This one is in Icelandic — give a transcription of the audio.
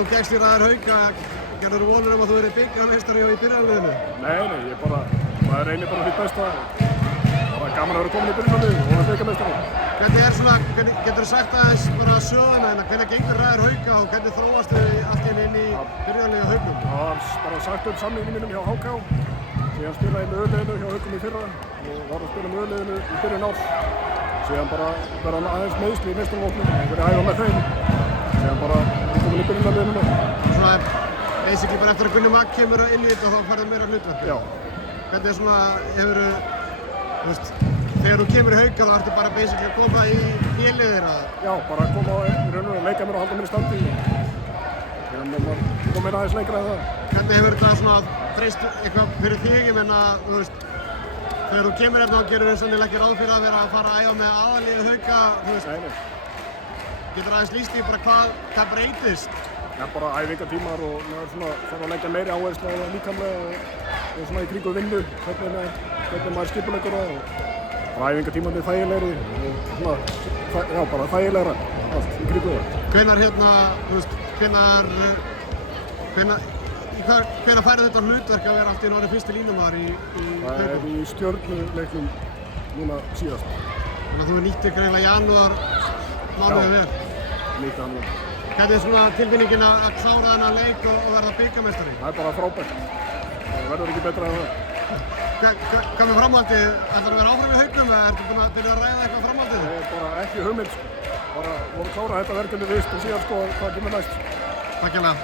þú gekkst í ræðar Hauka, gerður þú vonur að þú verið bikarmeistari í byrjunarliðinu? Nei, ég bara, maður reynir bara fyrir besta. Það var gaman að vera komin í byrjunarliðinu og vera bikarmeistari. Getur þú sagt aðeins bara söguna hérna, hvernig gengur ræðar Hauka og hvernig þróast þau allt inn í byrjunarliðinu Hauknum? Það var bara sagt upp samningi mínum hjá HK. Síðan spilaði ég með öðliðinu hjá Haukum í fyrra og var að spila með öðliðinu í byrjun árs. Síðan bara verða aðeins meðsli í meistarafloknum og verið að æfa með þeim. Síðan bara komin í byrjunarliðinu. Svona basically bara eftir að Gunni Magg kemur inn í þetta og þá færðu meira hlutverk. Já. Hvernig svona hefurðu, þú veist, þegar þú kemur í Hauka þá ertu bara basically að koma í félagið þeirra? Já, bara að koma í raun og leika mér og halda mér í standi. Síðan maður komið aðeins lengra en það. Hvernig hefur þetta svona þreist eitthvað fyrir þig, ég menna, þú veist, þegar þú kemur hérna þá gerur þú sannilega ekki ráð fyrir að vera að fara að æfa með aðalliðið Hauka, þú veist, getur aðeins lýst í bara hvað breytist? Já, bara æfingatímar og maður svona þarf að leggja meiri áherslu á það líkamlega og svona í kringu vinnu, hvernig maður skipuleggur það og bara æfingatímarnir þægilegri og svona, já, bara þægilegra allt í kringu það. Hvenær hérna, þú veist, hvenær færðu þetta hlutverk að vera allt í orðið fyrsti línumaður í Haukum? Það er í Stjörnuleiknum núna síðast. Þannig að þú nýttir greinilega janúar mánuðið vel? Já, nýtti hann vel. Hvernig er svona tilfinningin að klára þennan leik og verða bikarmeistari? Það er bara frábært. Það verður ekki betra en það. Hvað með framhaldið? Ætlar að vera áfram í Haukum eða ertu búinn að byrja að ræða eitthvað framhaldið? Það er bara ekki hugmynd. Bara voru að klára þetta verkefni fyrst og síðan sko hvað kemur næst. Takk hérlega.